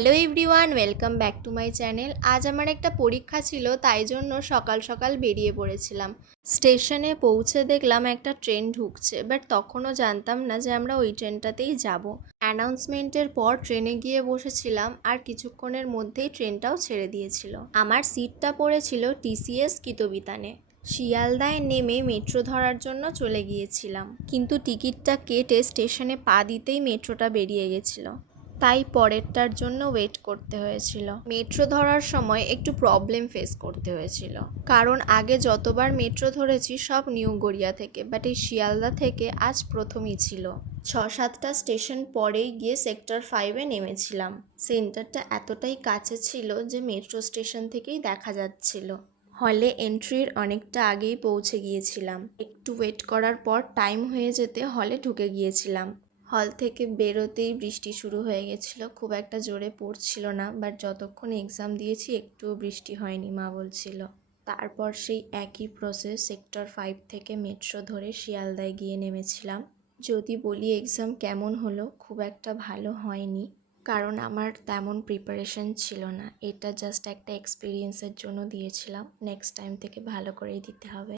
Hello everyone, welcome back to my channel. আজ আমার একটা পরীক্ষা ছিল, তাই জন্য সকাল সকাল বেরিয়ে পড়েছিলাম। স্টেশনে পৌঁছে দেখলাম একটা ট্রেন ঢুকছে, বাট তখনও জানতাম না যে আমরা ওই ট্রেনটাতেই যাব। অ্যানাউন্সমেন্টের পর ট্রেনে গিয়ে বসেছিলাম, আর কিছুক্ষণের মধ্যেই ট্রেনটাও ছেড়ে দিয়েছিল। আমার সিটটা পড়েছিল টিসিএস কিতবিতানে। শিয়ালদায় নেমে মেট্রো ধরার জন্য চলে গিয়েছিলাম, কিন্তু টিকিটটা কেটে স্টেশনে পা দিতেই মেট্রোটা বেরিয়ে গেছিলো, তাই পরেরটার জন্য ওয়েট করতে হয়েছিল। মেট্রো ধরার সময় একটু প্রবলেম ফেস করতে হয়েছিল, কারণ আগে যতবার মেট্রো ধরেছি সব নিউ গড়িয়া থেকে, বাট এই শিয়ালদা থেকে আজ প্রথমই ছিল। 6-7টা স্টেশন পরেই গিয়ে সেক্টর 5-এ নেমেছিলাম। সেন্টারটা এতটাই কাছে ছিল যে মেট্রো স্টেশন থেকেই দেখা যাচ্ছিল। হলে এন্ট্রির অনেকটা আগেই পৌঁছে গিয়েছিলাম। একটু ওয়েট করার পর টাইম হয়ে যেতে হলে ঢুকে গিয়েছিলাম। হল থেকে বেরোতেই বৃষ্টি শুরু হয়ে গেছিলো। খুব একটা জোরে পড়ছিল না, বাট যতক্ষণ এক্সাম দিয়েছি একটুও বৃষ্টি হয়নি, মা বলছিল। তারপর সেই একই প্রসেস, সেক্টর 5 থেকে মেট্রো ধরে শিয়ালদায় গিয়ে নেমেছিলাম। যদি বলি এক্সাম কেমন হলো, খুব একটা ভালো হয়নি, কারণ আমার তেমন প্রিপারেশন ছিল না। এটা জাস্ট একটা এক্সপিরিয়েন্সের জন্য দিয়েছিলাম। নেক্সট টাইম থেকে ভালো করেই দিতে হবে।